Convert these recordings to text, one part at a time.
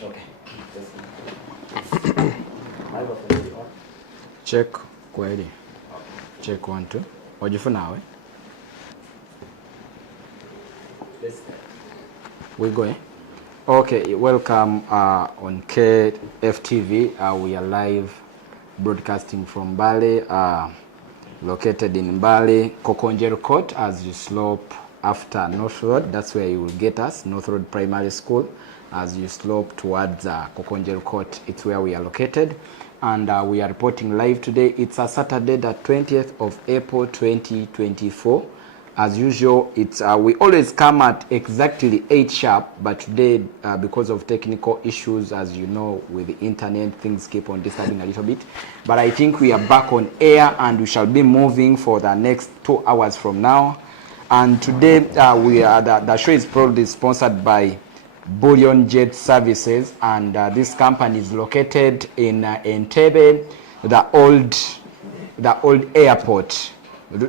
Okay. Check kweli. Check 1 2. Wajifunawe. We going? Okay, welcome on KFTV. We are live broadcasting from Mbale, located in Mbale, Kokonjero Court. As you slope after North Road, that's where you will get us, North Road Primary School. As you slope towards Kokonjero Court, it's where we are located. And we are reporting live today. It's a Saturday, the 20th of April 2024. As usual, it's we always come at exactly 8 sharp, but today, because of technical issues, as you know, with the internet, things keep on disturbing a little bit. But I think we are back on air, and we shall be moving for the next 2 hours from now. And today, the show is probably sponsored by Bullion Jet Services, and this company is located in Entebbe, the old airport.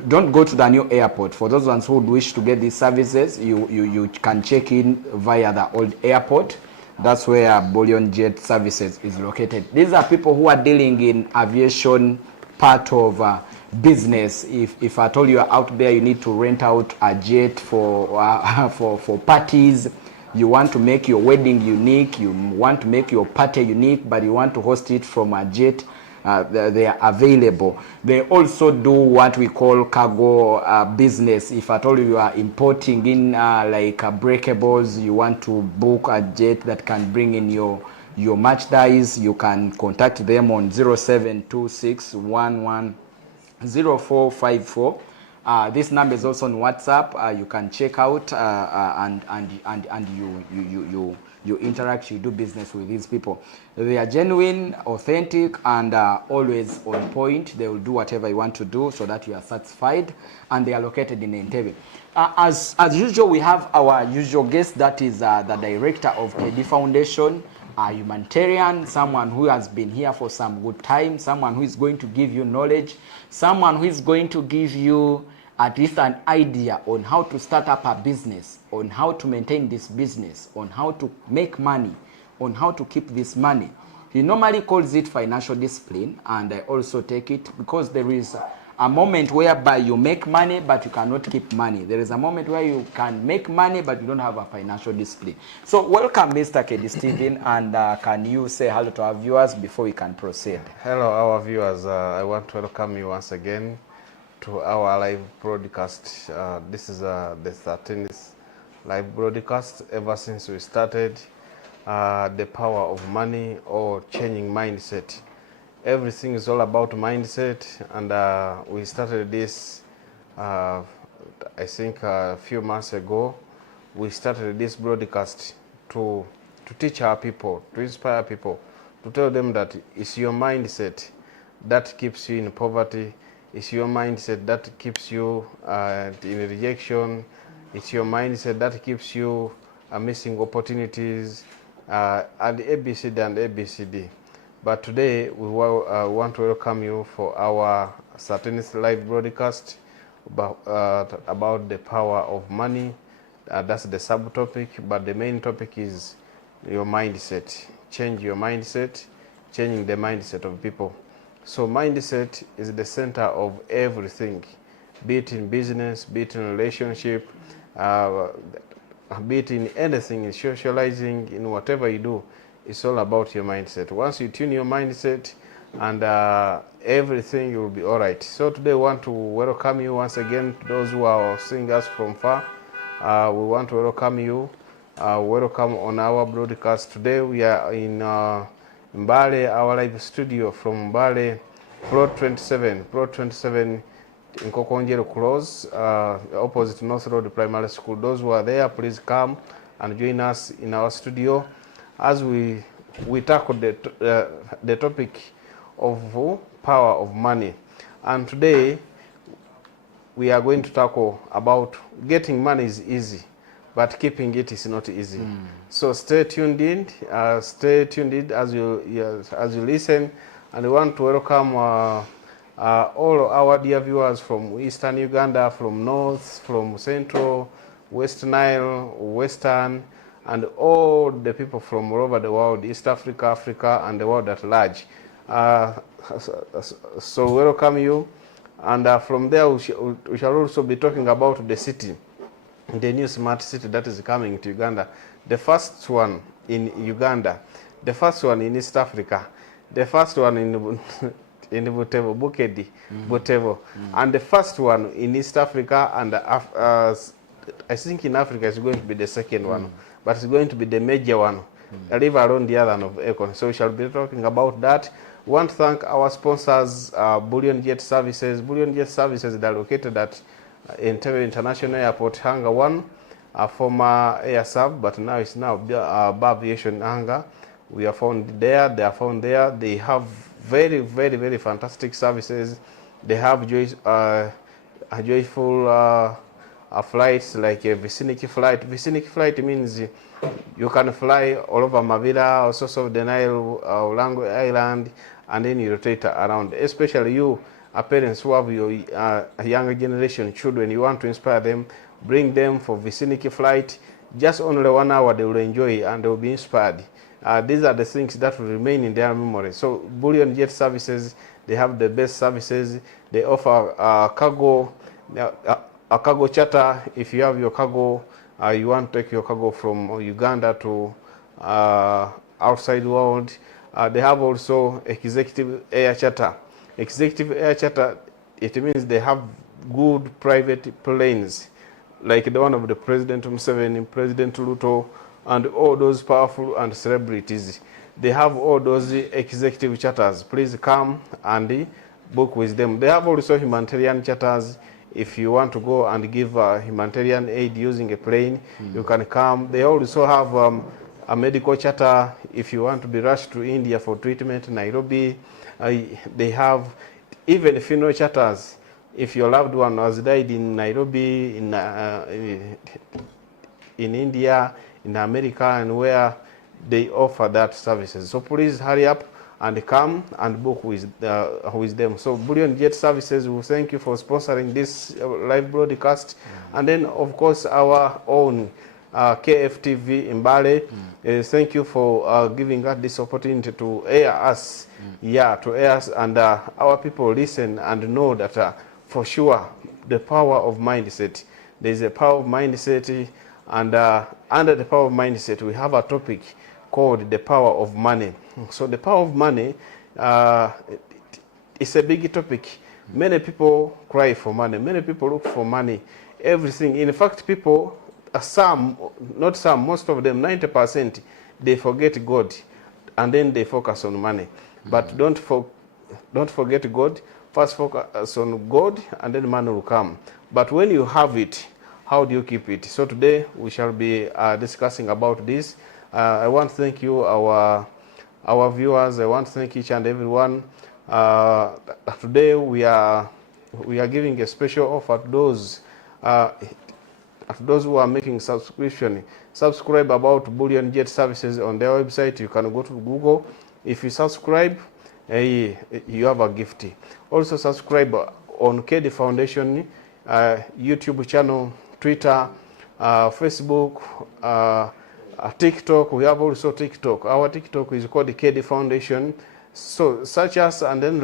Don't go to the new airport. For those ones who would wish to get these services, you can check in via the old airport. That's where Bullion Jet Services is located. These are people who are dealing in aviation part of business. If at all you are out there, you need to rent out a jet for for parties. You want to make your wedding unique. You want to make your party unique, but you want to host it from a jet. They are available. They also do what we call cargo business. If at all you are importing in like breakables, you want to book a jet that can bring in your merchandise, you can contact them on 0726110454. This number is also on WhatsApp. You can check out and you interact, you do business with these people. They are genuine, authentic, and always on point. They will do whatever you want to do so that you are satisfied, and they are located in Entebbe. As usual, we have our usual guest, that is the director of Keddi Foundation, a humanitarian, someone who has been here for some good time, someone who is going to give you knowledge, someone who is going to give you at least an idea on how to start up a business, on how to maintain this business, on how to make money, on how to keep this money. He normally calls it financial discipline, and I also take it because there is a moment whereby you make money but you cannot keep money. There is a moment where you can make money but you don't have a financial discipline. So welcome, Mr. Keddi Stephen, and can you say hello to our viewers before we can proceed? Hello, our viewers. I want to welcome you once again to our live broadcast. This is the 13th live broadcast ever since we started the power of money or changing mindset. Everything is all about mindset, and we started this I think a few months ago. We started this broadcast to teach our people, to inspire people, to tell them that it's your mindset that keeps you in poverty. It's your mindset that keeps you in rejection. It's your mindset that keeps you missing opportunities, and ABCD and ABCD. But today we want to welcome you for our 13th live broadcast about the power of money. That's the subtopic, but the main topic is your mindset. Change your mindset, changing the mindset of people. So mindset is the center of everything, be it in business, be it in relationship, be it in anything, in socializing, in whatever you do. It's all about your mindset. Once you tune your mindset, and everything will be all right. So today we want to welcome you once again, those who are seeing us from far. We want to welcome you. Welcome on our broadcast. Today we are in Mbale, our live studio from Mbale, Plot 27 in Kokonjero Close, opposite North Road Primary School. Those who are there, please come and join us in our studio as we tackle the topic of power of money. And today we are going to tackle about getting money is easy, but keeping it is not easy. So stay tuned in as you listen. And we want to welcome all our dear viewers from Eastern Uganda, from North, from Central, West Nile, Western, and all the people from all over the world, East Africa, Africa, and the world at large. So welcome you. And from there, we shall also be talking about the city, the new smart city that is coming to Uganda. The first one in Uganda, the first one in East Africa, the first one in Butevo, Keddi, Butevo, and the first one in East Africa, and I think in Africa it's going to be the second one, but it's going to be the major one, leave alone the other one of Econ. So we shall be talking about that. We want to thank our sponsors, Bullion Jet Services. Bullion Jet Services is located at Entebbe International Airport, Hangar 1, a former air sub, but now it's now Aviation Hangar. We are found there, they are found there. They have very, very, very fantastic services. They have joyful flights, like a vicinity flight. Vicinity flight means you can fly all over Mavila, also of the Nile, Olango Island, and then you rotate around. Especially you, parents who have your younger generation children, you want to inspire them, bring them for vicinity flight. Just only 1 hour they will enjoy and they will be inspired. These are the things that will remain in their memory. So Bullion Jet Services, they have the best services. They offer cargo, a cargo charter. If you have your cargo, you want to take your cargo from Uganda to outside world, they have also executive air charter. Executive air charter, it means they have good private planes, like the one of the President Museveni, President Ruto, and all those powerful and celebrities. They have all those executive charters. Please come and book with them. They have also humanitarian charters. If you want to go and give humanitarian aid using a plane, you can come. They also have a medical charter if you want to be rushed to India for treatment, Nairobi. They have even funeral charters. If your loved one has died in Nairobi, in India, in America, and where they offer that services. So please hurry up and come and book with them. So Bullion Jet Services will thank you for sponsoring this live broadcast. And then, of course, our own KFTV in Bale. Thank you for giving us this opportunity to air us. To air us, and our people listen and know that for sure the power of mindset. There is a power of mindset, and under the power of mindset, we have a topic called the power of money. So the power of money is a big topic. Many people cry for money. Many people look for money. Everything. In fact, people, some, not some, most of them, 90%, they forget God, and then they focus on money. But don't forget God. First focus on God, and then money will come. But when you have it, how do you keep it? So today we shall be discussing about this. I want to thank you, our viewers. I want to thank each and everyone. Today we are giving a special offer to those who are making subscription. Subscribe about Bullion Jet Services on their website. You can go to Google. If you subscribe, you have a gift. Also subscribe on Keddi Foundation YouTube channel, Twitter, Facebook, TikTok. We have also TikTok. Our TikTok is called the Keddi Foundation. So search us and then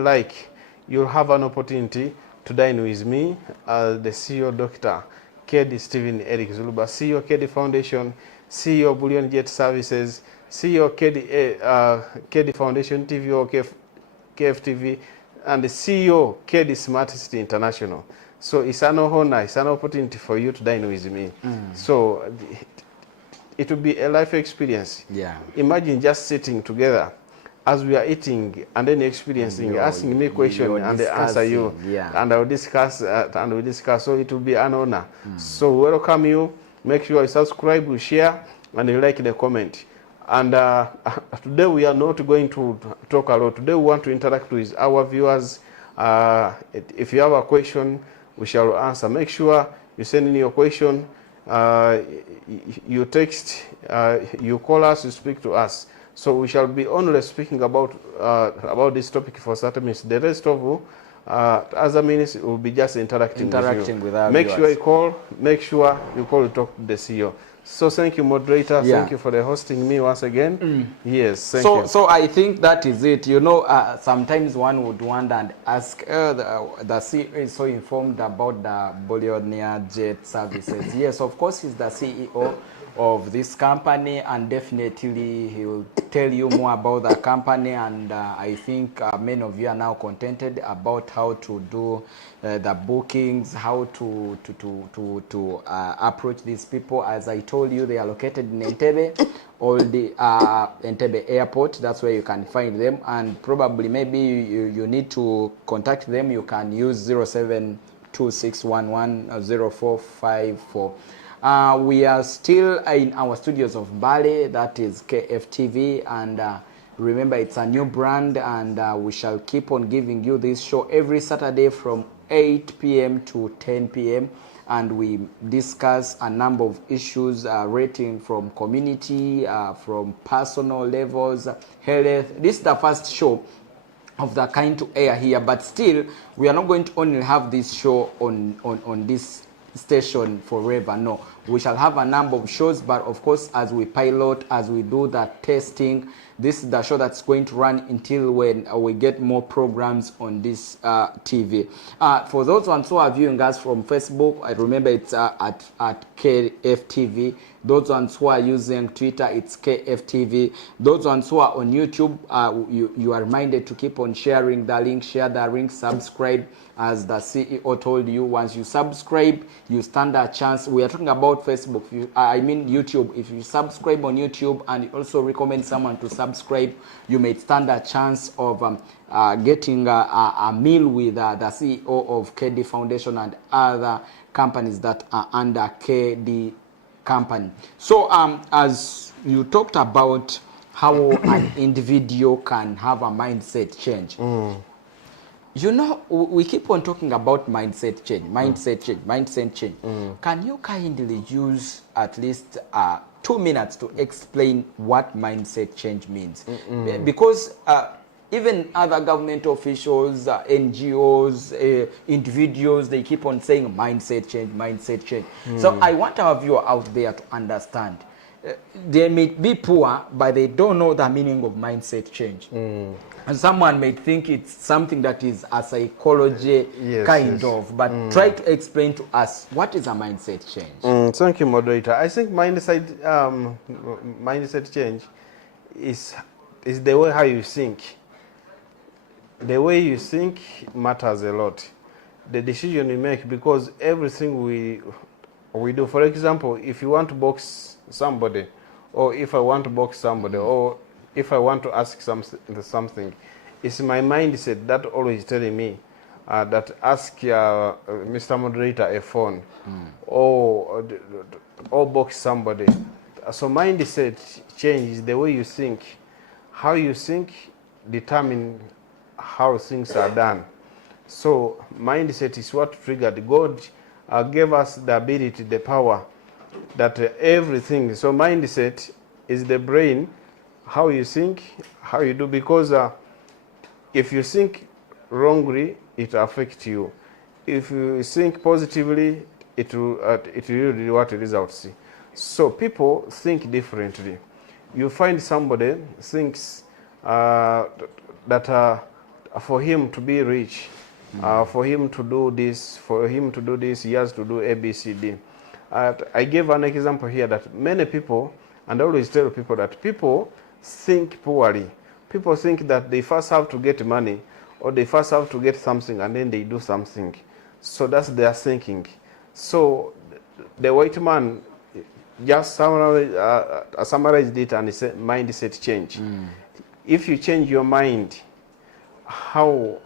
you'll have an opportunity to dine with me, the CEO Dr. Keddi Stephen Erick Zuluba, CEO Keddi Foundation, CEO Bullion Jet Services, CEO Keddi Foundation TV or KFTV, and the CEO Keddi Smart City International. So it's an honor, it's an opportunity for you to dine with me. So it will be a life experience. Yeah. Imagine just sitting together as we are eating and then experiencing, asking me questions and they answer you. Yeah. And I will discuss and we discuss. So it will be an honor. So welcome you. Make sure you subscribe, you share, and you like the comment. And today we are not going to talk a lot. Today we want to interact with our viewers. If you have a question, we shall answer. Make sure you send in your question. You text, you call us, you speak to us. So we shall be only speaking about this topic for 30 minutes. The rest of other minutes will be just interacting with you. Make sure you call. Make sure you call to talk to the CEO. So thank you, moderator. Yeah. Thank you for the hosting me once again. Yes, thank you. So I think that is it. You know, sometimes one would wonder and ask, the CEO is so informed about the Bologna Jet Services. Yes, of course, he's the CEO of this company, and definitely he will tell you more about the company. And I think many of you are now contented about how to do the bookings, how to approach these people. As I told you, they are located in Entebbe, all the Entebbe airport. That's where you can find them, and probably maybe you need to contact them. You can use 0726110454. We are still in our studios of Bali, that is KFTV, and remember, it's a new brand, and we shall keep on giving you this show every Saturday from 8 p.m. to 10 p.m. and we discuss a number of issues rating from community, from personal levels, health. This is the first show of the kind to air here, but still we are not going to only have this show on this station forever. No, we shall have a number of shows, but of course, as we pilot, as we do that testing, this is the show that's going to run until when we get more programs on this TV. For those ones who are viewing us from Facebook, I remember it's at KFTV. Those ones who are using Twitter, it's KFTV. Those ones who are on YouTube, you are reminded to keep on sharing the link, share the link, subscribe. As the CEO told you, once you subscribe, you stand a chance. We are talking about Facebook, I mean YouTube. If you subscribe on YouTube and you also recommend someone to subscribe, you may stand a chance of getting a meal with the CEO of Keddi Foundation and other companies that are under Keddi company. So as you talked about how an individual can have a mindset change. You know, we keep on talking about mindset change, mindset change. Can you kindly use at least 2 minutes to explain what mindset change means? Because even other government officials, NGOs, individuals, they keep on saying mindset change, mindset change. So I want our viewer out there to understand. They may be poor, but they don't know the meaning of mindset change. And someone may think it's something that is a psychology of, but try to explain to us, what is a mindset change? Thank you, moderator. I think mindset change is the way how you think. The way you think matters a lot. The decision you make, because everything we do, for example, if you want to box somebody, or if I want to box somebody, or if I want to ask something, it's my mindset that always telling me that ask Mr. Moderator a phone, or box somebody. So mindset change is the way you think. How you think determine how things are done. So mindset is what triggered. God gave us the ability, the power, that everything. So mindset is the brain, how you think, how you do. Because if you think wrongly, it affects you. If you think positively, it will yield what results. So people think differently. You find somebody thinks that for him to be rich, for him to do this, he has to do A, B, C, D. I gave an example here that many people, and I always tell people that people think poorly. People think that they first have to get money, or they first have to get something, and then they do something. So that's their thinking. So the white man just summarized it, and he said mindset change. If you change your mind, how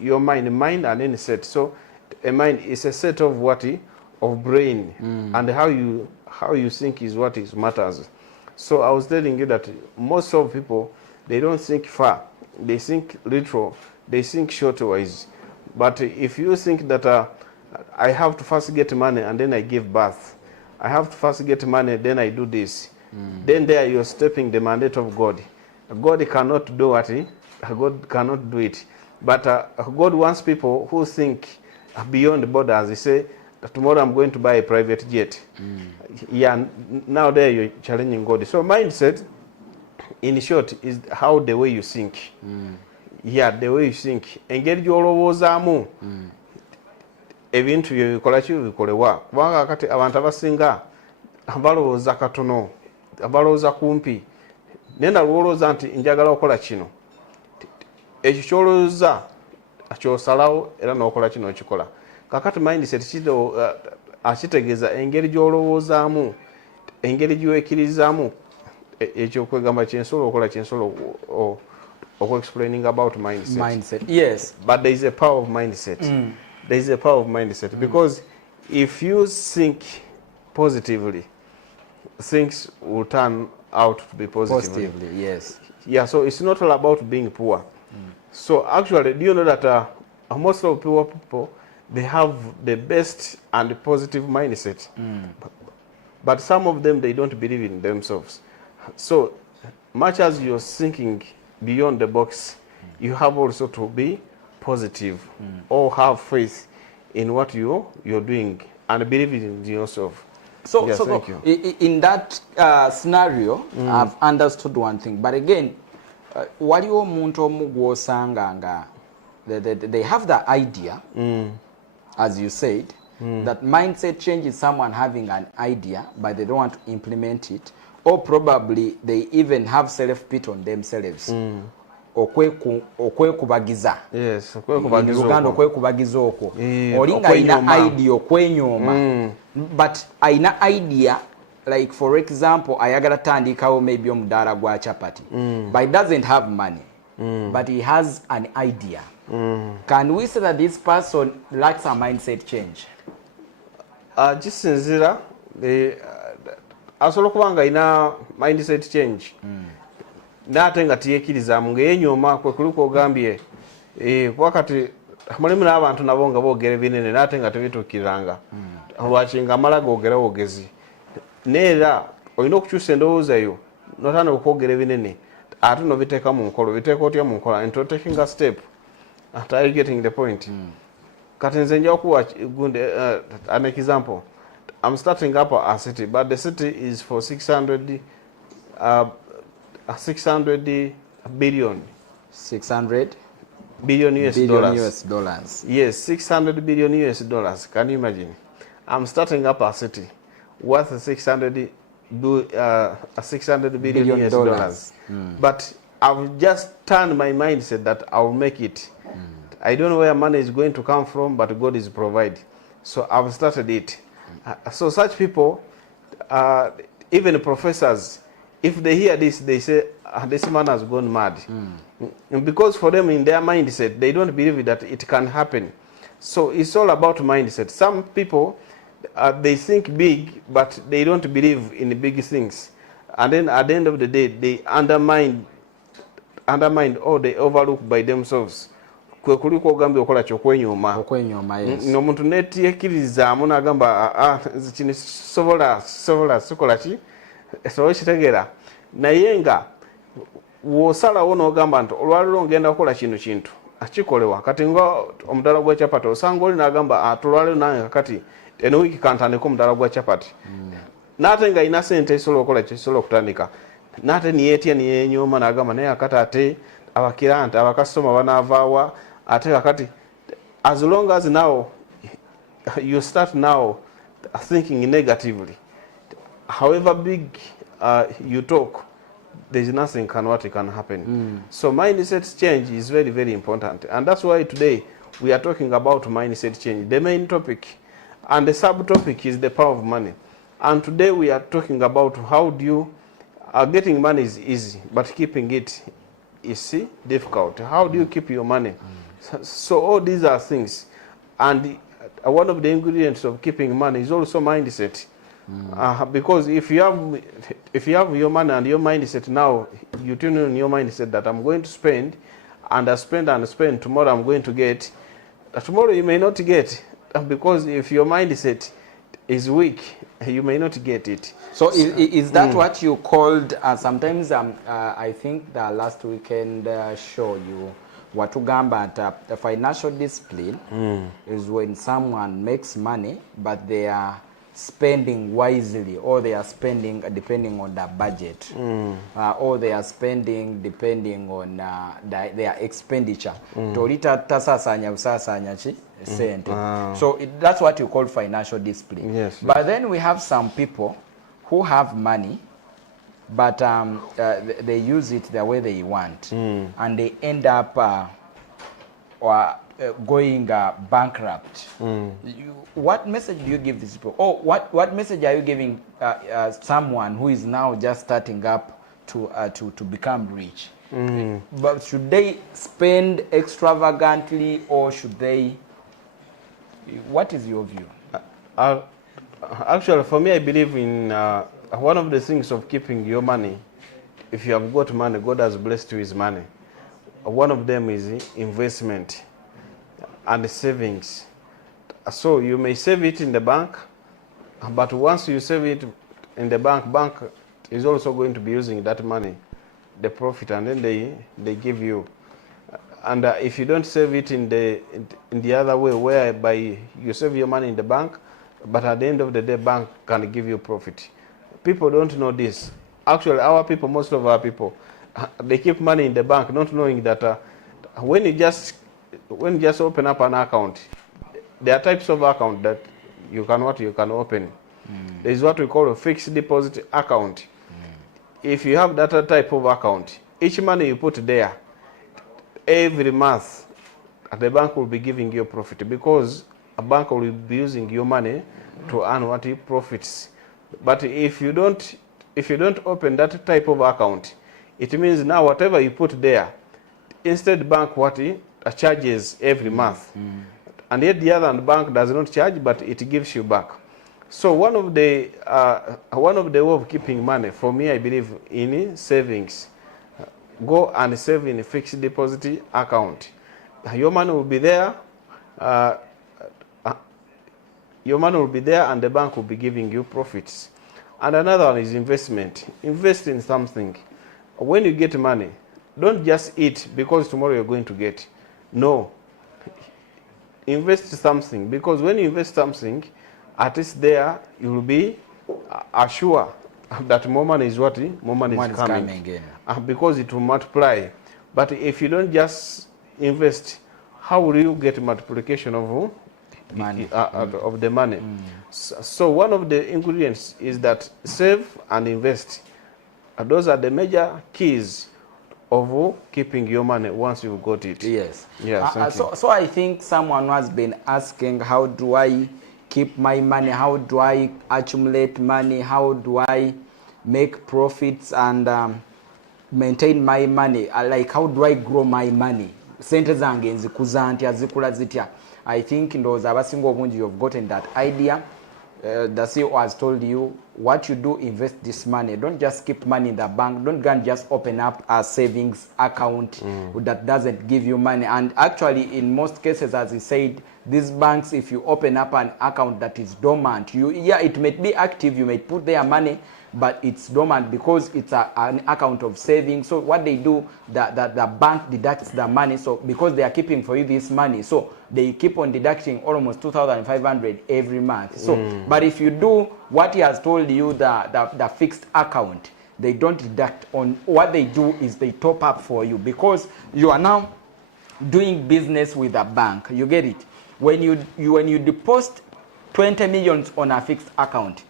your mind and then set. So a mind is a set of of brain, and how you think is what is matters. So I was telling you that most of people, they don't think far, they think literal, they think short-wise. But if you think that I have to first get money and then I give birth, I have to first get money, then I do this, then there you're stepping the mandate of God. God cannot do what God cannot do it. But God wants people who think beyond borders. He say, tomorrow I'm going to buy a private jet. Yeah, now there you're challenging God. So mindset, in short, is how the way you think. Yeah, the way you think. Engeri gy'olowoozaamu ebintu bye bikola ki bikolebwa. Kubanga kati abantu abasinga balowooza katono, balowooza kumpi. Nenda lwolooza nti njagala okukola kino. Ekyo kyolowooza kyosalawo era n'okola kino okikola. Kakati mindset akitegeeza engeri gy'olowoozaamu, engeri gy'oweekirizaamu ekyokwegamba kyensobola okukola kyensobola explaining about mindset. Yes. But there is a power of mindset. There is a power of mindset because if you think positively, things will turn out to be positively. Yes. Yeah, so it's not all about being poor. So actually, do you know that most of poor people, they have the best and positive mindset. But some of them, they don't believe in themselves. So much as you're thinking beyond the box, you have also to be positive or have faith in what you're doing and believe in yourself. So, yes, so thank you. In that scenario, I've understood one thing. But again, waliwo omuntu omu gw'osanga nga they have the idea, as you said, that mindset change is someone having an idea, but they don't want to implement it, or probably they even have self-pity on themselves. Okwekubagiza. Yes, okwekubagiza okwo. Olinga ina idea okwenyooma. But aina idea, like for example, ayagala tandikawo maybe omudaala gwa chapati. But he doesn't have money. But he has an idea. Can we say that this person lacks a mindset change? Kisinzira asobola okuba nga ina mindset change. N'ate nga tiyeekirizaamu ng'enyooma kwe kuli kw'ogambye wakati mulimu n'abantu nabo nga boogera ebinene n'ate nga tebituukiranga. Lwaki nga amala googera wogezi. Neera olina okukyusa endowooza yo n'otandika okwogera ebinene ate n'obiteeka mu nkolo. Biteeka otya mu nkola? And taking a step. Are you getting the point? Kati nze nja okuwa an example. I'm starting up a city, but the city is for 600 billion. 600 billion US dollars. Yes, 600 billion US dollars. Can you imagine? I'm starting up a city worth 600 billion US dollars. But I've just turned my mindset that I'll make it. I don't know where money is going to come from, but God is provided. So I've started it. So such people, even professors, if they hear this, they say, this man has gone mad. And because for them, in their mindset, they don't believe that it can happen. So it's all about mindset. Some people, they think big, but they don't believe in big things. And then at the end of the day, they undermine or they overlook by themselves. Kwe kuli kw'ogambye okola ky'okwenyooma. N'omuntu neeyeekirizaamu n'agamba kino sobola sikola ki? So kitegeera. Naye nga w'osalawo n'ogamba nti olwaleero ngenda kukola kino kintu kikolebwa. Kati nga omudaala gwa chapati osanga oli n'agamba tulwaleero nange kati eno wiiki kantandika omudaala gwa chapati. N'ate nga alina ssente ezisobola okukola kisobola okutandika. N'ate niyeetya niyeenyooma n'agamba naye akati ate abakirante abakasitoma banaavaawa. Ate kakati, as long as now you start now thinking negatively, however big you talk, there's nothing what can happen. So mindset change is very, very important. And that's why today we are talking about mindset change. The main topic and the subtopic is the power of money. And today we are talking about how do you, getting money is easy, but keeping it is difficult. How do you keep your money? So all these are things, and one of the ingredients of keeping money is also mindset. Because if you have your money and your mindset now, you tune in your mindset that I'm going to spend, and I spend and spend. Tomorrow I'm going to get. Tomorrow you may not get, because if your mindset is weak, you may not get it. So is that what you called? Sometimes I think the last weekend show watugamba nti the financial discipline is when someone makes money but they are spending wisely, or they are spending depending on the budget, or they are spending depending on their expenditure. Tolita tasasanya busasanya chi sente. So that's what you call financial discipline. Yes, but then we have some people who have money, but they use it the way they want, and they end up going bankrupt. What message do you give these people? Or what message are you giving someone who is now just starting up to become rich? But should they spend extravagantly, or should they? What is your view? Actually, for me, I believe in one of the things of keeping your money. If you have got money, God has blessed you with money. One of them is investment and savings. So you may save it in the bank, but once you save it in the bank is also going to be using that money, the profit, and then they give you. And if you don't save it in the other way, whereby you save your money in the bank, but at the end of the day, bank can give you profit. People don't know this. Actually, most of our people, they keep money in the bank, not knowing that when you just open up an account, there are types of account that you can open. There is what we call a fixed deposit account. If you have that type of account, each money you put there, every month, the bank will be giving you profit, because a bank will be using your money to earn what it profits. But if you don't open that type of account, it means now whatever you put there, instead bank what it charges every month, and yet the other bank does not charge, but it gives you back. So one of the way of keeping money, for me, I believe in savings. Go and save in a fixed deposit account. Your money will be there. Your money will be there, and the bank will be giving you profits. And another one is investment. Invest in something. When you get money, don't just eat because tomorrow you're going to get. No. Invest something, because when you invest something, at least there you will be assured that more money is what? More money is coming in. Because it will multiply. But if you don't just invest, how will you get multiplication of money? Of the money? So one of the ingredients is that save and invest. Those are the major keys of keeping your money once you've got it. Yes. Yes. So I think someone has been asking, how do I keep my money? How do I accumulate money? How do I make profits and maintain my money? Like, how do I grow my money? Sente zange nzikuza ntya, zikula zitya? I think ndowooza abasinga obungi you've gotten that idea. The CEO has told you what you do, invest this money. Don't just keep money in the bank. Don't go and just open up a savings account that doesn't give you money. And actually, in most cases, as he said, these banks, if you open up an account that is dormant, it may be active, you may put their money, but it's dormant because it's an account of savings. So what they do, the bank deducts the money. So because they are keeping for you this money, so they keep on deducting almost 2,500 every month. So, but if you do what he has told you, the fixed account, they don't deduct. On what they do is they top up for you, because you are now doing business with a bank. You get it? When you deposit 20 million on a fixed account,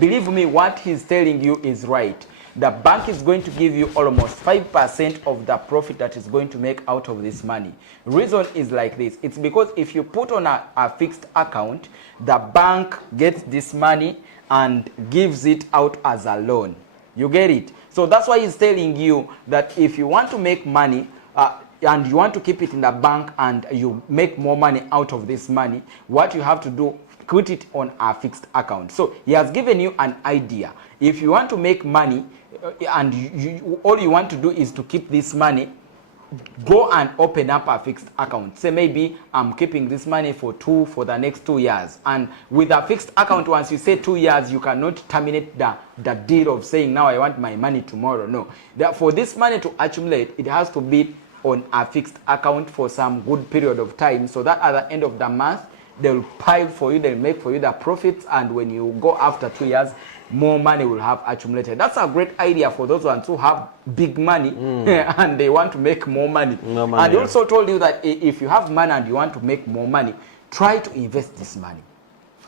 believe me, what he's telling you is right. The bank is going to give you almost 5% of the profit that is going to make out of this money. Reason is like this. It's because if you put on a fixed account, the bank gets this money and gives it out as a loan. You get it? So that's why he's telling you that if you want to make money, and you want to keep it in the bank and you make more money out of this money, what you have to do, put it on a fixed account. So he has given you an idea. If you want to make money and all you want to do is to keep this money, go and open up a fixed account. Say maybe I'm keeping this money for the next 2 years. And with a fixed account, once you say 2 years, you cannot terminate the deal of saying, now I want my money tomorrow. No. For this money to accumulate, it has to be on a fixed account for some good period of time, so that at the end of the month, they'll pile for you, they'll make for you the profits, and when you go after 2 years, more money will have accumulated. That's a great idea for those ones who have big money and they want to make more money. And he also told you that if you have money and you want to make more money, try to invest this money.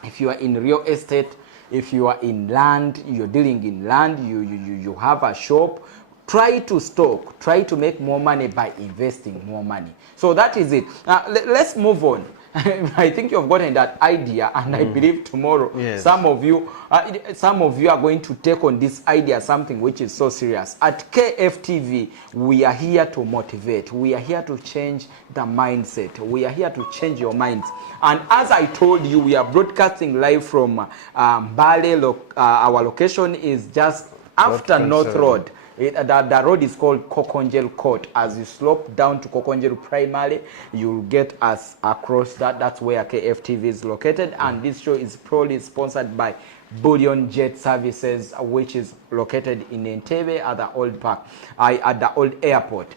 If you are in real estate, if you are in land, you're dealing in land, you have a shop, try to stock, try to make more money by investing more money. So that is it. Let's move on. I think you've gotten that idea, and I believe tomorrow some of you are going to take on this idea, something which is so serious. At KFTV, we are here to motivate. We are here to change the mindset. We are here to change your minds. And as I told you, we are broadcasting live from Mbale. Our location is just after North Road. The road is called Kokonjel Court. As you slope down to Kokonjel Primary, you'll get us across that. That's where KFTV is located. And this show is probably sponsored by Bullion Jet Services, which is located in Entebbe at the old park, at the old airport.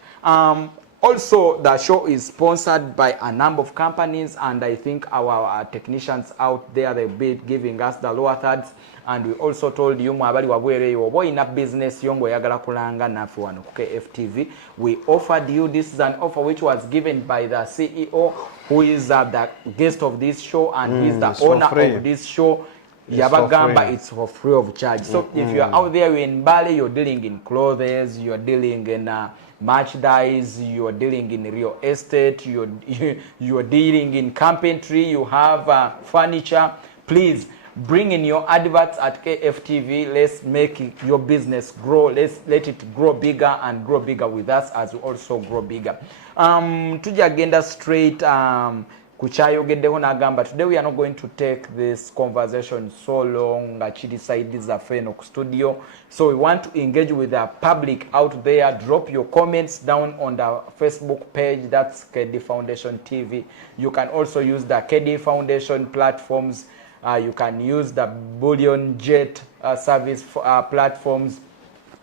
Also, the show is sponsored by a number of companies, and I think our technicians out there, they'll be giving us the lower thirds. And we also told you, mwabali wabwere oba ina business yongo yagala kulanga nafe wano ku KFTV. We offered you, this is an offer which was given by the CEO, who is the guest of this show, and he's the owner of this show. Yabagamba, it's for free of charge. So if you're out there in Bali, you're dealing in clothes, you're dealing in merchandise, you're dealing in real estate, you're dealing in carpentry, you have furniture, please bring in your adverts at KFTV. Let's make your business grow. Let's let it grow bigger and grow bigger with us as we also grow bigger. Tujja agenda straight kuchayogeddeho n'agamba, today we are not going to take this conversation so long nga kiri side zaffe eno ku studio. So we want to engage with the public out there. Drop your comments down on the Facebook page, that's Keddi Foundation TV. You can also use the Keddi Foundation platforms. You can use the Bullion Jet service platforms.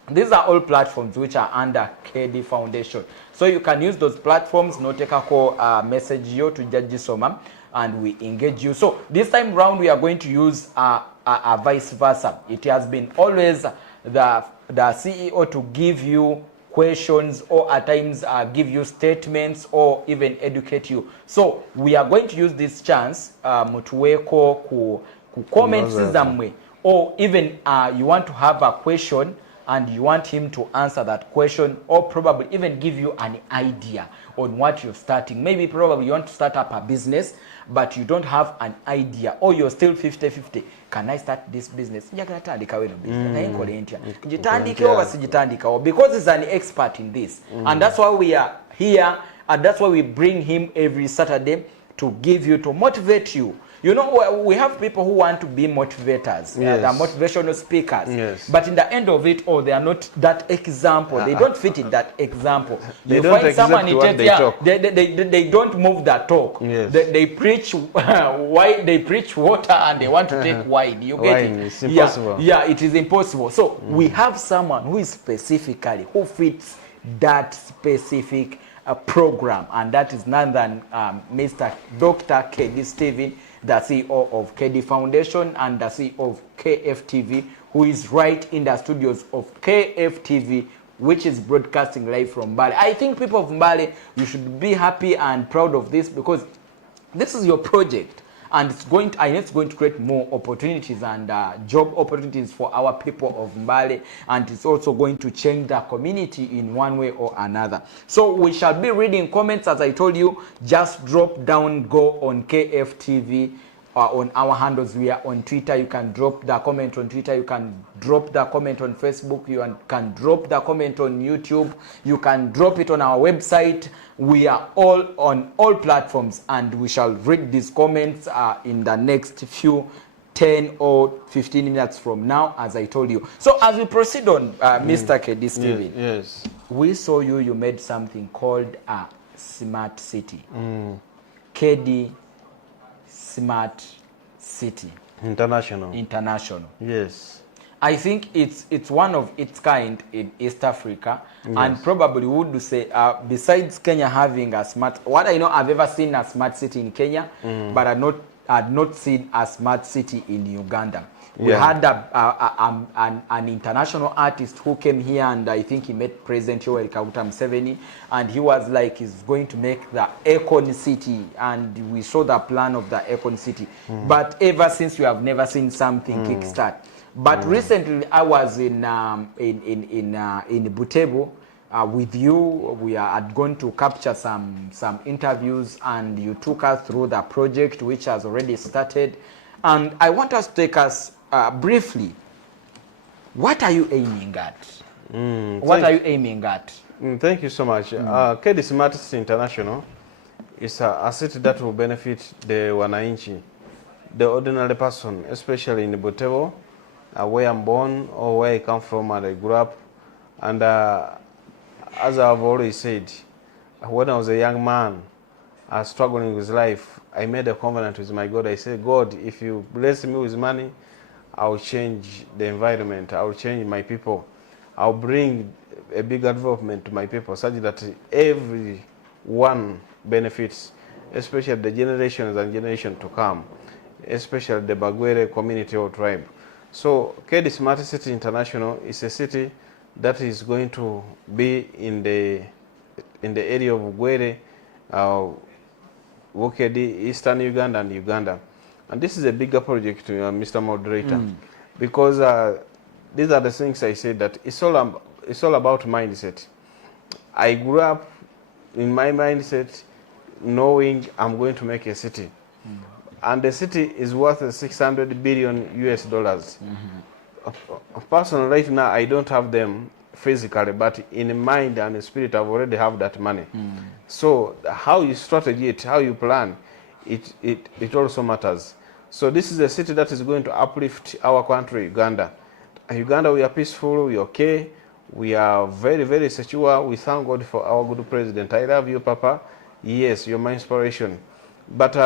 These are all platforms which are under Keddi Foundation. So you can use those platforms, no take a call, message you to Judge Soma, and we engage you. So this time round, we are going to use a vice versa. It has been always the CEO to give you questions, or at times give you statements, or even educate you. So we are going to use this chance mutuweko ku comments zamwe, or even you want to have a question and you want him to answer that question, or probably even give you an idea on what you're starting. Maybe probably you want to start up a business, but you don't have an idea, or you're still 50-50. Can I start this business? Because he's an expert in this. And that's why we are here, and that's why we bring him every Saturday to give you, to motivate you. You know, we have people who want to be motivators, they're motivational speakers, but in the end of it all, they are not that example. They don't fit in that example. They don't find someone they don't move that talk. They preach why they preach water and they want to take wine. You get it? It's impossible. Yeah, it is impossible. So we have someone who is specifically, who fits that specific program, and that is none than Mr. Dr. Keddi Stephen, the CEO of Keddi Foundation and the CEO of KFTV, who is right in the studios of KFTV, which is broadcasting live from Mbale. I think people of Mbale, you should be happy and proud of this, because this is your project, and it's going to create more opportunities and job opportunities for our people of Mbale, and it's also going to change the community in one way or another. So we shall be reading comments. As I told you, just drop down, go on KFTV, on our handles. We are on Twitter. You can drop the comment on Twitter. You can drop the comment on Facebook. You can drop the comment on YouTube. You can drop it on our website. We are all on all platforms, and we shall read these comments in the next few 10 or 15 minutes from now, as I told you. So as we proceed on, Mr. Keddi Stephen, yes, we saw you made something called a smart city. Keddi Smart City International. International. Yes. I think it's one of its kind in East Africa, and probably would say besides Kenya having a smart, what I know I've ever seen a smart city in Kenya, but I'd not seen a smart city in Uganda. We had an international artist who came here, and I think he met President Yoweri Kaguta Museveni, and he was like, he's going to make the Econ City, and we saw the plan of the Econ City. But ever since, we have never seen something kickstart. But recently, I was in Butebu with you. We had gone to capture some interviews, and you took us through the project, which has already started. And I want us to take us briefly. What are you aiming at? What are you aiming at? Thank you so much. Keddi Smart City International is a city that will benefit the Wananchi, the ordinary person, especially in Butebu, where I'm born or where I come from and I grew up. And as I've always said, when I was a young man struggling with life, I made a covenant with my God. I said, God, if you bless me with money, I'll change the environment. I'll change my people. I'll bring a bigger development to my people such that everyone benefits, especially the generations and generations to come, especially the Bagwere community or tribe. So Keddi Smart City International is a city that is going to be in the area of Gwere, Keddi, Eastern Uganda and Uganda. And this is a bigger project, Mr. Moderator, because these are the things I said that it's all about mindset. I grew up in my mindset knowing I'm going to make a city. And the city is worth 600 billion US dollars. Personally, right now, I don't have them physically, but in mind and spirit, I've already have that money. So how you strategy it, how you plan, it also matters. So this is a city that is going to uplift our country, Uganda. Uganda, we are peaceful, we are okay, we are very, very secure. We thank God for our good president. I love you, Papa. Yes, you're my inspiration. But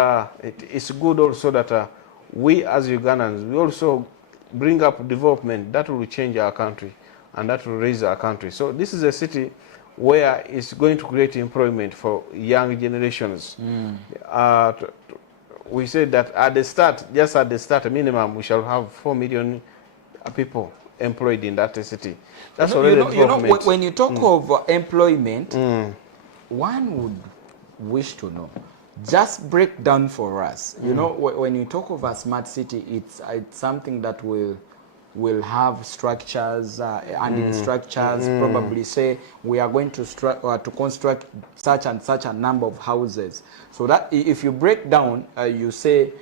it's good also that we as Ugandans, we also bring up development that will change our country and that will raise our country. So this is a city where it's going to create employment for young generations. We said that at the start, just at the start, minimum, we shall have 4 million people employed in that city. That's already development. When you talk of employment, one would wish to know. Just break down for us. You know, when you talk of a smart city, it's something that will have structures, and in structures probably say we are going to construct such and such a number of houses. So that if you break down, you say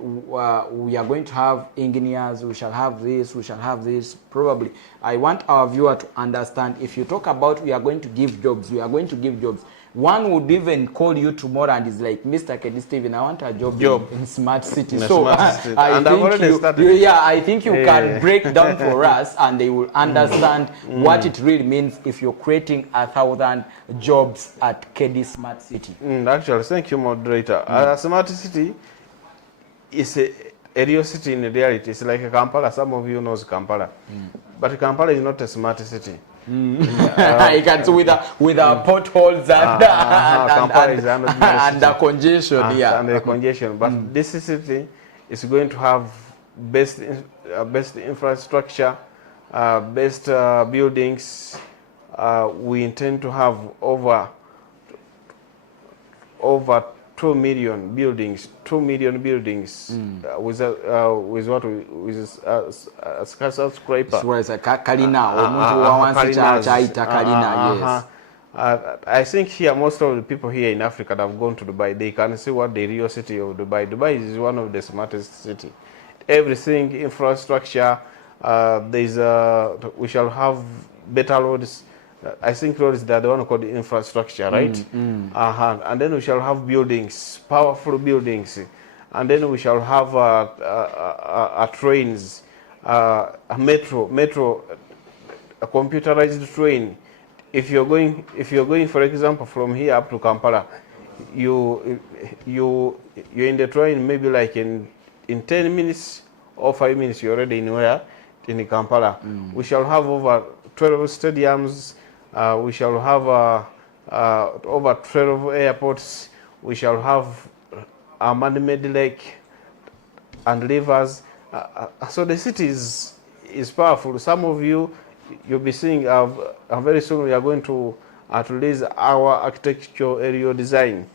we are going to have engineers, we shall have this, we shall have this. Probably, I want our viewer to understand. If you talk about we are going to give jobs, we are going to give jobs. One would even call you tomorrow and is like, Mr. Keddi Steven, I want a job. In smart city. So I think you can break down for us, and they will understand what it really means if you're creating 1,000 jobs at Keddi Smart City. Actually, thank you, moderator. A smart city is a real city in reality. It's like a Kampala. Some of you knows Kampala, but Kampala is not a smart city. I can see with potholes and the congestion, and the congestion. But this city is going to have best infrastructure, best buildings. We intend to have over 2 million buildings, with a skyscraper. I think here most of the people here in Africa that have gone to Dubai, they can see what the real city of Dubai. Dubai is one of the smartest cities. Everything, infrastructure. We shall have better roads. I think roads that the one called the infrastructure, right? And then we shall have buildings, powerful buildings, and then we shall have trains, a metro, a computerized train. If you're going, for example, from here up to Kampala, you're in the train maybe like in 10 minutes or 5 minutes. You're already in where in Kampala. We shall have over 12 stadiums. We shall have over 12 airports. We shall have a man-made lake and rivers. So the city is powerful. Some of you'll be seeing very soon we are going to release our architectural aerial design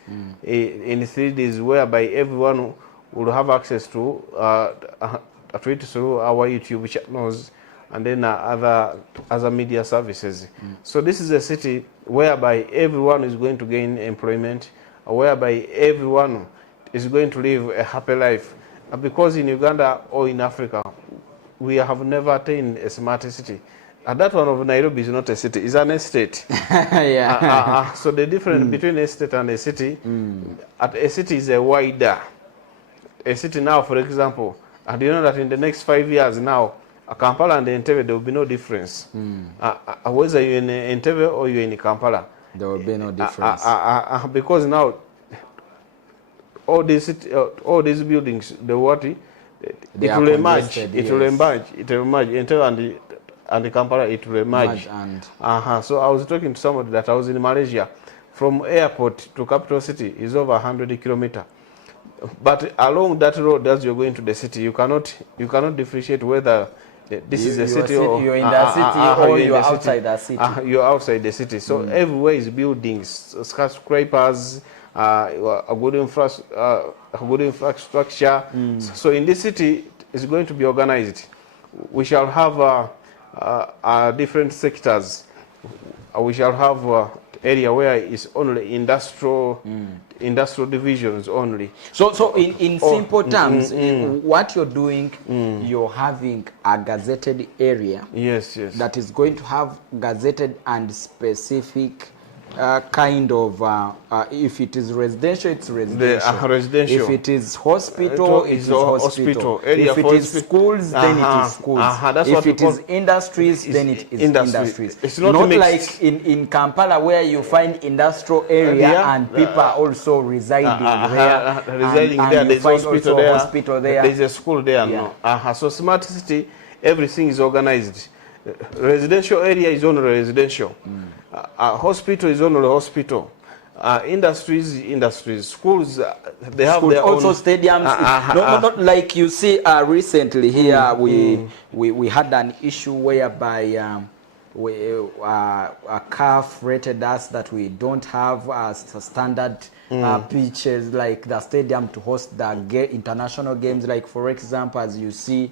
in 3Ds, whereby everyone will have access to it through our YouTube channels and then other media services. So this is a city whereby everyone is going to gain employment, whereby everyone is going to live a happy life. Because in Uganda or in Africa, we have never attained a smart city. And that one of Nairobi is not a city, it's an estate. So the difference between estate and a city, a city is a wider. A city now, for example, and you know that in the next 5 years now, Kampala and Entebbe, there will be no difference. Whether you're in Entebbe or you're in Kampala, there will be no difference. Because now, all these buildings, it will emerge. It will emerge. Entebbe and the Kampala, it will emerge. So I was talking to somebody that I was in Malaysia. From airport to capital city is over 100 kilometers. But along that road, as you're going to the city, you cannot differentiate whether this is a city or you're in the city or you're outside the city. You're outside the city. So everywhere is buildings, skyscrapers, a good infrastructure. So in this city, it's going to be organized. We shall have different sectors. We shall have area where it's only industrial divisions only. So in simple terms, what you're doing, you're having a gazetted area. Yes. That is going to have gazetted and specific kind of if it is residential, it's residential. Residential. If it is hospital, it is hospital. Area if it is schools, then it is schools. That's if what it is industries, then it is industries. It's not like in Kampala where you find industrial area and people are also residing there. Residing there, there's hospital there. There's a school there. No. So smart city, everything is organized. Residential area is only residential. Hospital is only hospital. Industries, schools, they have their also own stadiums. Not like you see recently here we had an issue whereby CAF rated us that we don't have standard pitches like the stadium to host the international games. Like for example, as you see,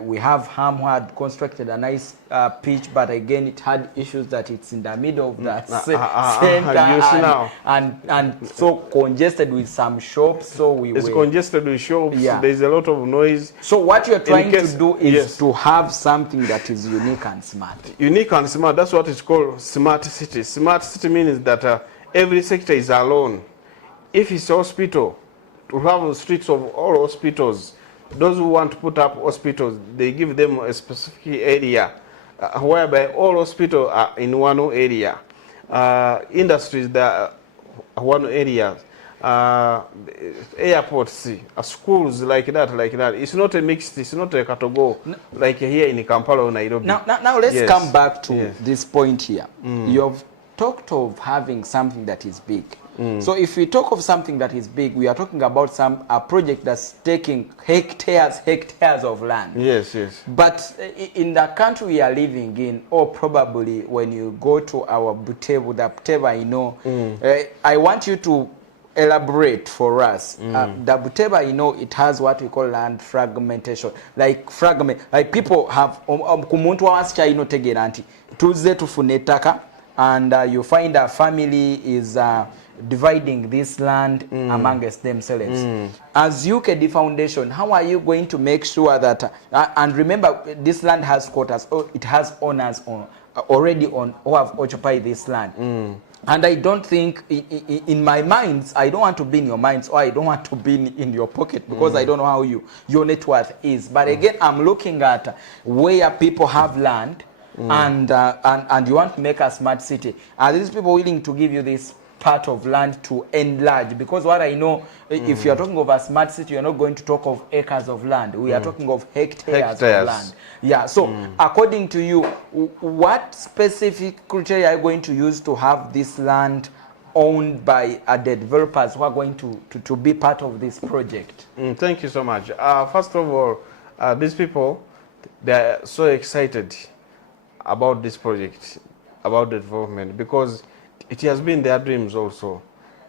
we have Ham who had constructed a nice pitch, but again it had issues that it's in the middle of the center and so congested with some shops. So it's congested with shops. There's a lot of noise. So what you're trying to do is to have something that is unique and smart. Unique and smart. That's what it's called, smart city. Smart city means that every sector is alone. If it's a hospital, to have streets of all hospitals, those who want to put up hospitals, they give them a specific area, whereby all hospitals are in one area. Industries that are one area. Airports, schools like that. It's not a mixed, it's not a category like here in Kampala or Nairobi. Now let's come back to this point here. You have talked of having something that is big. So if we talk of something that is big, we are talking about a project that's taking hectares of land. Yes. But in the country we are living in, or probably when you go to our Butebu, the Butebu I know, I want you to elaborate for us. The Butebu, it has what we call land fragmentation. Like people have kumuntu wasicha tegera nti tuze tufune ettaka, and you find a family is dividing this land amongst themselves. As Keddi Foundation, how are you going to make sure that, and remember, this land has quotas, it has owners already who have occupied this land. And I don't think, in my minds, I don't want to be in your minds, or I don't want to be in your pocket, because I don't know how your net worth is. But again, I'm looking at where people have land, and you want to make a smart city. Are these people willing to give you this? part of land to enlarge? Because what I know, if you are talking of a smart city, you're not going to talk of acres of land. We are talking of hectares of land. Yeah, so according to you, what specific criteria are you going to use to have this land owned by the developers who are going to be part of this project? Thank you so much. First of all, these people, they are so excited about this project, about the development, because it has been their dreams also,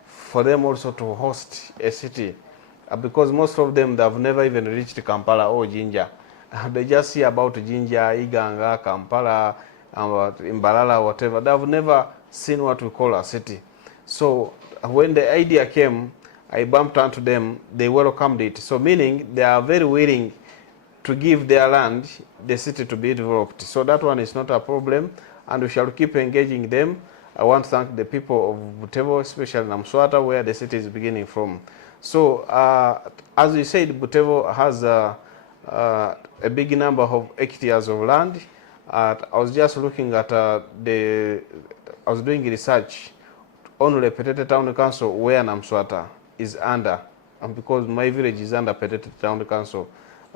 for them also to host a city, because most of them, they have never even reached Kampala or Jinja. They just hear about Jinja, Iganga, Kampala, Imbalala, whatever. They have never seen what we call a city. So when the idea came, I bumped onto them, they welcomed it. So meaning they are very willing to give their land, the city to be developed. So that one is not a problem, and we shall keep engaging them. I want to thank the people of Butevo, especially Namswata, where the city is beginning from. So as we said, Butevo has a big number of hectares of land. I was just looking at I was doing research on Petete Town Council where Namswata is under, and because my village is under Petete Town Council,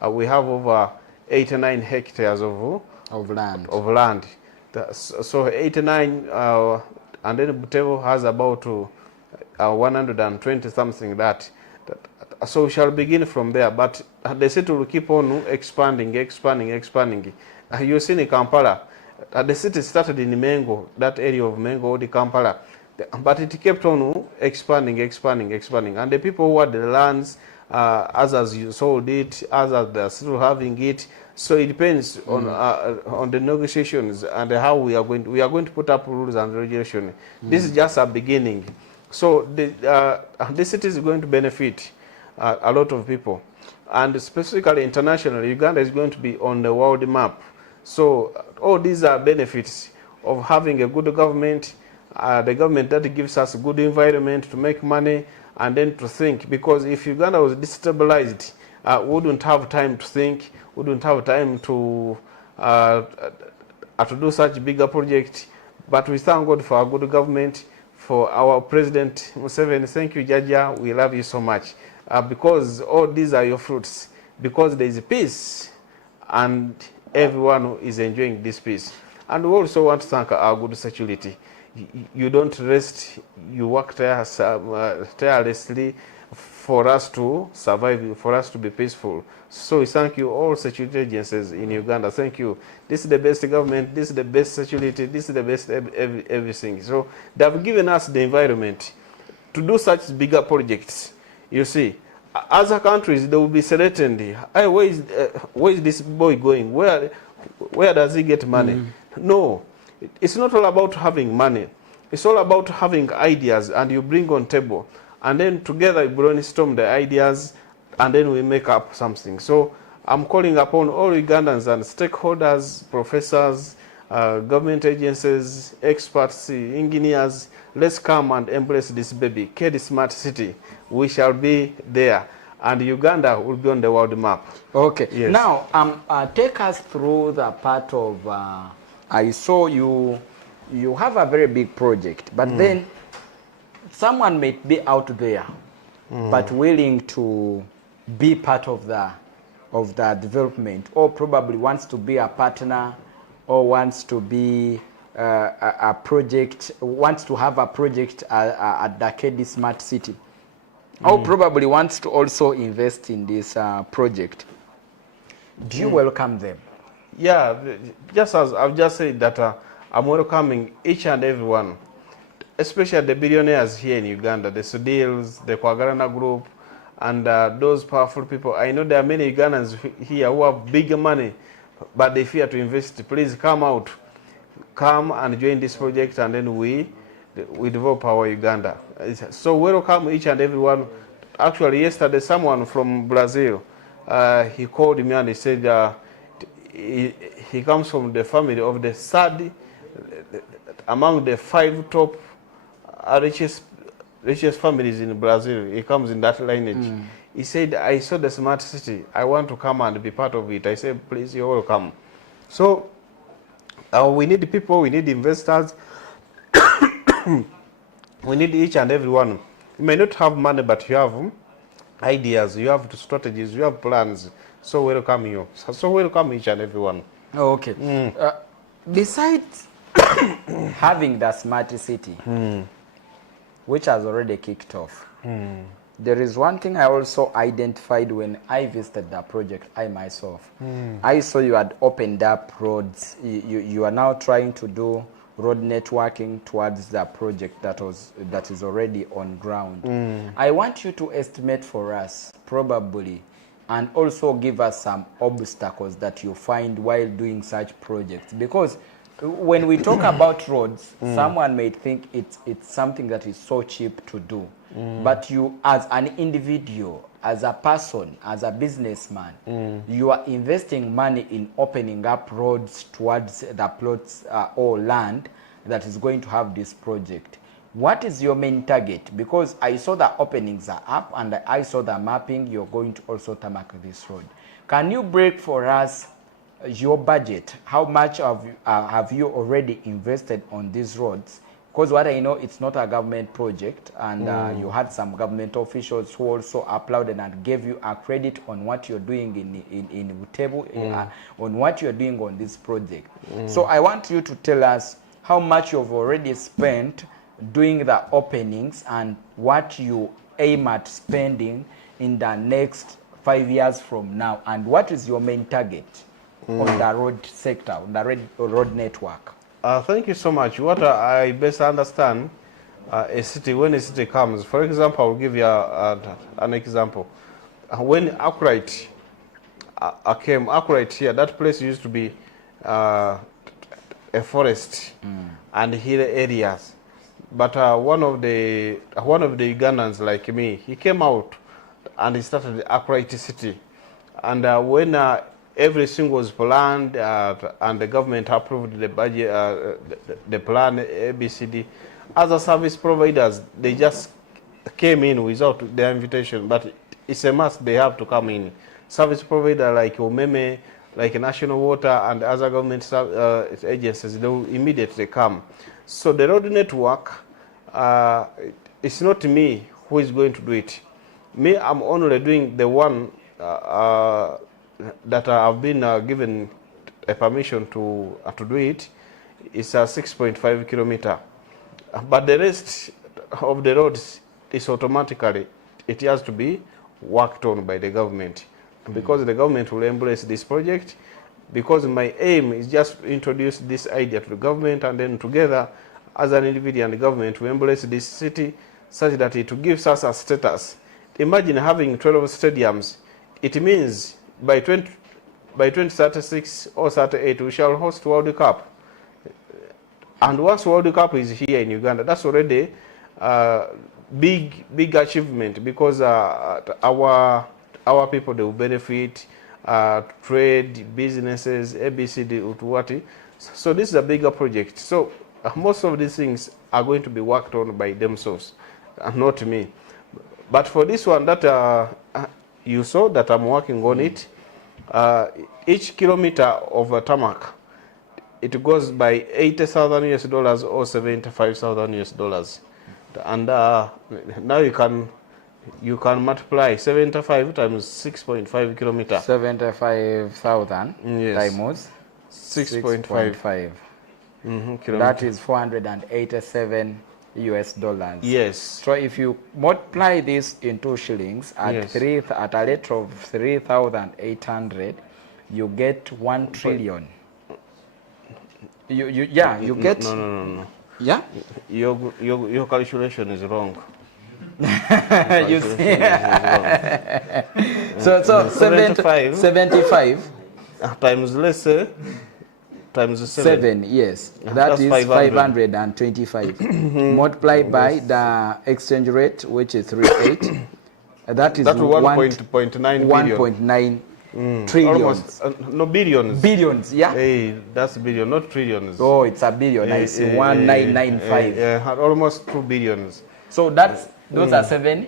we have over 89 hectares of land. So 89, and then Butevo has about 120 something that. So we shall begin from there, but the city will keep on expanding. You see in Kampala, the city started in Mengo, that area of Mengo, the Kampala, but it kept on expanding, and the people who had the lands, others you sold it, others are still having it. So it depends on the negotiations and how we are going to put up rules and regulations. This is just a beginning. So the city is going to benefit a lot of people, and specifically internationally, Uganda is going to be on the world map. So all these are benefits of having a good government, the government that gives us a good environment to make money and then to think. Because if Uganda was destabilized, we wouldn't have time to think, we wouldn't have time to do such bigger projects. But we thank God for our good government, for our President Museveni. Thank you, Jaja. We love you so much. Because all these are your fruits. Because there is peace, and everyone is enjoying this peace. And we also want to thank our good security. You don't rest, you work tirelessly for us to survive, for us to be peaceful. So we thank you, all security agencies in Uganda. Thank you. This is the best government, this is the best security, this is the best everything. So they have given us the environment to do such bigger projects. You see, other countries, they will be threatened. Hey, where is this boy going? Where does he get money? No, it's not all about having money. It's all about having ideas, and you bring on table, and then together you brainstorm the ideas, and then we make up something. So I'm calling upon all Ugandans and stakeholders, professors, government agencies, experts, engineers. Let's come and embrace this baby, Keddi Smart City. We shall be there, and Uganda will be on the world map. Okay. Yes. Now, take us through the part of. I saw you have a very big project, but then someone may be out there, but willing to be part of the development, or probably wants to be a partner, or wants to be a project, wants to have a project at the Keddi Smart City, or probably wants to also invest in this project. Do you welcome them? Yeah, just as I've just said that I'm welcoming each and everyone, especially the billionaires here in Uganda, the Sudils, the Kwagarana Group, and those powerful people. I know there are many Ugandans here who have big money, but they fear to invest. Please come out, come and join this project, and then we develop our Uganda. So welcome each and everyone. Actually, yesterday someone from Brazil, he called me and he said he comes from the family of the third among the 5 top richest families in Brazil. He comes in that lineage. He said, I saw the smart city. I want to come and be part of it. I said, please, you're welcome. So we need people, we need investors. We need each and every one. You may not have money, but you have ideas, you have strategies, you have plans. So welcome you. So welcome each and every one. Oh, okay. Besides having the smart city, which has already kicked off, there is one thing I also identified when I visited the project, I myself. I saw you had opened up roads. You are now trying to do road networking towards the project that is already on ground. I want you to estimate for us, probably, and also give us some obstacles that you find while doing such projects. Because when we talk about roads, someone may think it's something that is so cheap to do. But you, as an individual, as a person, as a businessman, you are investing money in opening up roads towards the plots or land that is going to have this project. What is your main target? Because I saw the openings are up and I saw the mapping. You're going to also tarmac this road. Can you break for us your budget? How much have you already invested on these roads? Because what I know, it's not a government project, and you had some government officials who also applauded and gave you a credit on what you're doing in Utebo, on what you're doing on this project. So I want you to tell us how much you've already spent doing the openings and what you aim at spending in the next 5 years from now, and what is your main target on the road sector, on the road network. Thank you so much. What I best understand, a city, when a city comes, for example, I'll give you an example. When Arkwright came, Arkwright here, that place used to be a forest and hill areas. But one of the Ugandans like me, he came out and he started the Arkwright city. And when everything was planned and the government approved the budget, the plan, ABCD. Other service providers, they just came in without their invitation, but it's a must, they have to come in. Service provider like Umeme, like National Water and other government agencies, they will immediately come. So the road network, it's not me who is going to do it. Me, I'm only doing the one that I've been given a permission to do it. It's a 6.5 kilometer. But the rest of the roads is automatically, it has to be worked on by the government. Because the government will embrace this project, because my aim is just to introduce this idea to the government, and then together as an individual and the government will embrace this city such that it gives us a status. Imagine having 12 stadiums. It means by 2036 or 38 we shall host World Cup. And once World Cup is here in Uganda, that's already big achievement, because our people, they will benefit, trade, businesses, ABCD, Utuwati. So this is a bigger project. So most of these things are going to be worked on by themselves, not me. But for this one that you saw that I'm working on it, each kilometer of a tarmac, it goes by $80,000 or $75,000. And now you can multiply 75 times 6.5 kilometers. 75,000 times 6.5. That is $487. Yes. So if you multiply this into shillings at Yes. at a rate of 3,800, you get 1 trillion. You get No. yeah. Your calculation is wrong. You see. So 75 times, let's say, times 7. Yes, that That's is 525 multiplied by the exchange rate, which is 38. That is 1.9 trillion. Almost, no, billions. Billions, yeah. Hey, that's billion, not trillions. Oh, it's a billion. I see 1995. Almost 2 billions. So those are 7.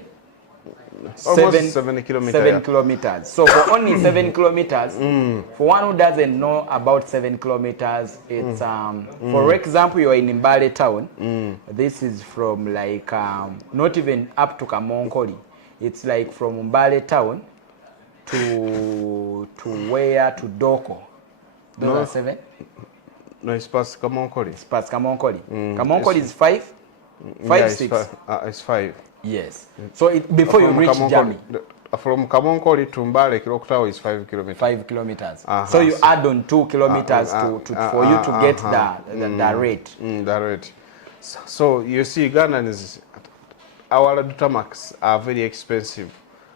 Almost 7 kilometers. 7 kilometers. So for only 7 kilometers, for one who doesn't know about 7 kilometers, it's for example, you're in Mbale town. This is from like not even up to Kamonkoli. It's like from Mbale town to where to Doko. Those are 7. No, it's past Kamonkoli. It's past Kamonkoli. Kamonkoli is 5, 6. It's 5. Yes. So before you reach Jami. From Kamonkoli to Mbale, Kilokutao is 5 kilometers. 5 kilometers. So you add on 2 kilometers for you to get the rate. The rate. So you see, Ghana's our tarmacs are very expensive.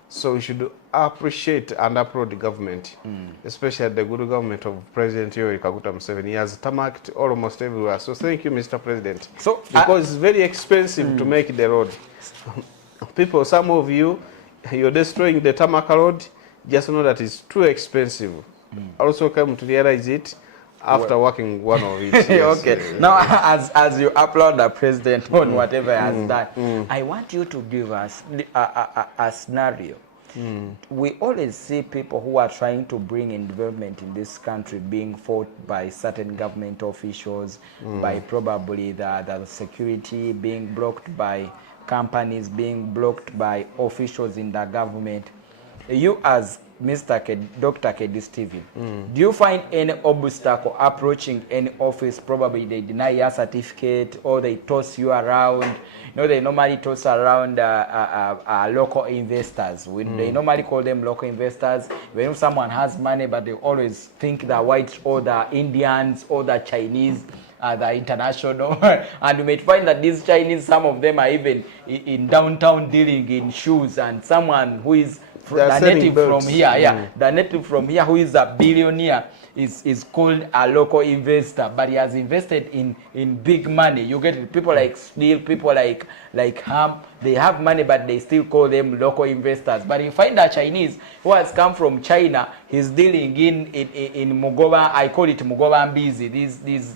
So we should appreciate and applaud the government, especially the good government of President Yoweri Kaguta Museveni. He has tarmacked almost everywhere. So thank you, Mr. President. So because it's very expensive to make the road. People, some of you, you're destroying the tarmac road. Just know that it's too expensive. Also come to realize it after working one of it. Yes. Okay. Now, as you applaud the president on whatever he has done, I want you to give us a scenario. We always see people who are trying to bring in development in this country being fought by certain government officials, by probably the security being blocked by companies, being blocked by officials in the government. You as Dr. Keddi Stephen, do you find any obstacle approaching any office? Probably they deny your certificate or they toss you around. You know, they normally toss around local investors. They normally call them local investors. When someone has money, but they always think the whites or the Indians or the Chinese the international. And you may find that these Chinese, some of them are even in downtown dealing in shoes, and someone who is the native from here, the native from here who is a billionaire is called a local investor, but he has invested in big money. You get it? People like Steel, people like Ham, they have money, but they still call them local investors. But you find a Chinese who has come from China, he's dealing in Mugoba, I call it Mugoba Mbizi, these